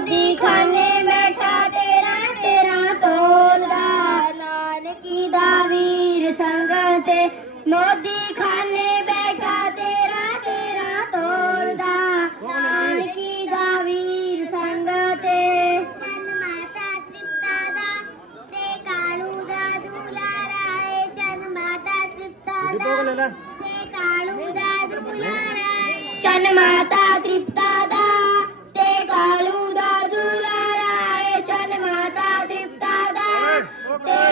ਮੋਦੀ ਖਾਨੇ ਬੈਠਾ ਤੇਰਾ ਤੇਰਾ ਤੋਲਦਾ। ਨਾਨਕੀ ਦਾ ਵੀਰ ਸੰਗਤ ਮੋਦੀ ਖਾਨੇ ਬੈਠਾ ਤੇਰਾ ਤੇਰਾ ਤੋਲਦਾ। ਨਾਨਕੀ ਦਾ ਵੀਰ ਸੰਗਤ ਚੰਨ ਮਾਤਾ ਤ੍ਰਿਪਤਾ ਦਾ ਤੇ ਕਾਲੂ ਦਾ ਦੁਲਾਰਾ ਏ। ਚੰਨ ਮਾਤਾ ਤ੍ਰਿਪਤਾ ਦਾ ਤੇ ਕਾਲੂ ਦਾ ਦੁਲਾਰਾ ਏ। ਚੰਨ ਮਾਤਾ ਤ੍ਰਿਪਤਾ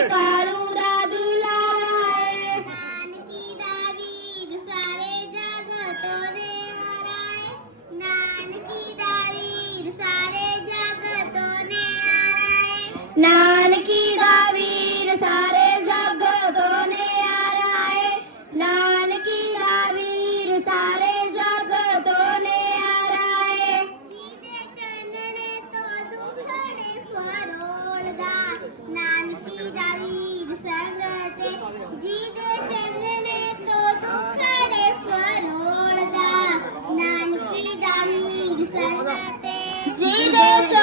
ਕਾਲੂ ਦਾ ਦੁਲਾਰਾ ਏ ਨਾਨਕੀ ਦਾ ਵੀਰ ਸਾਰੇ ਜਗ ਤੋਂ ਨਿਆਰਾ ਏ ਨਾਨਕੀ ਦਾ ਵੀਰ ਸਾਰੇ ਜਗ ਤੋਂ ਨਿਆਰਾ ਏ ਨਾਨਕੀ 好的，记得。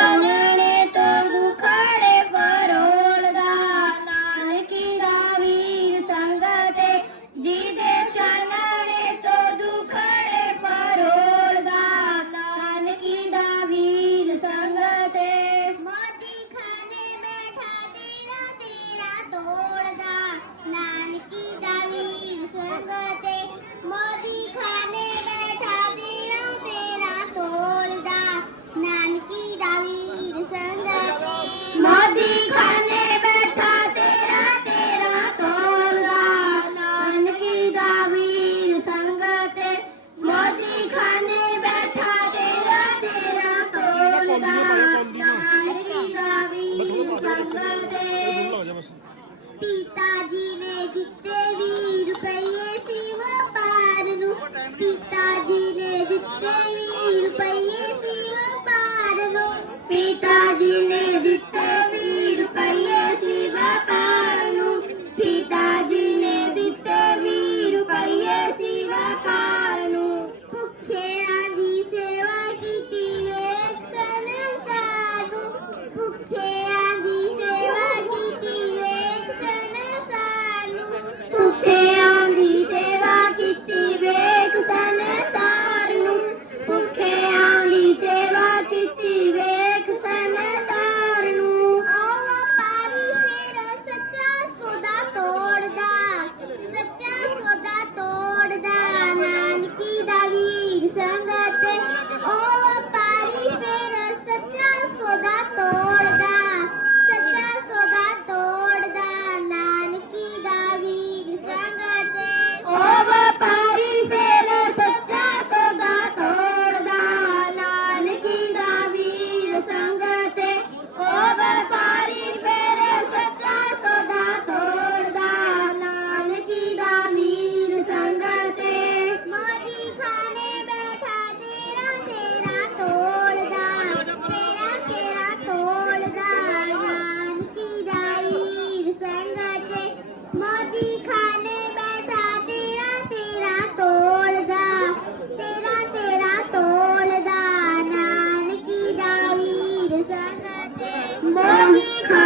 Música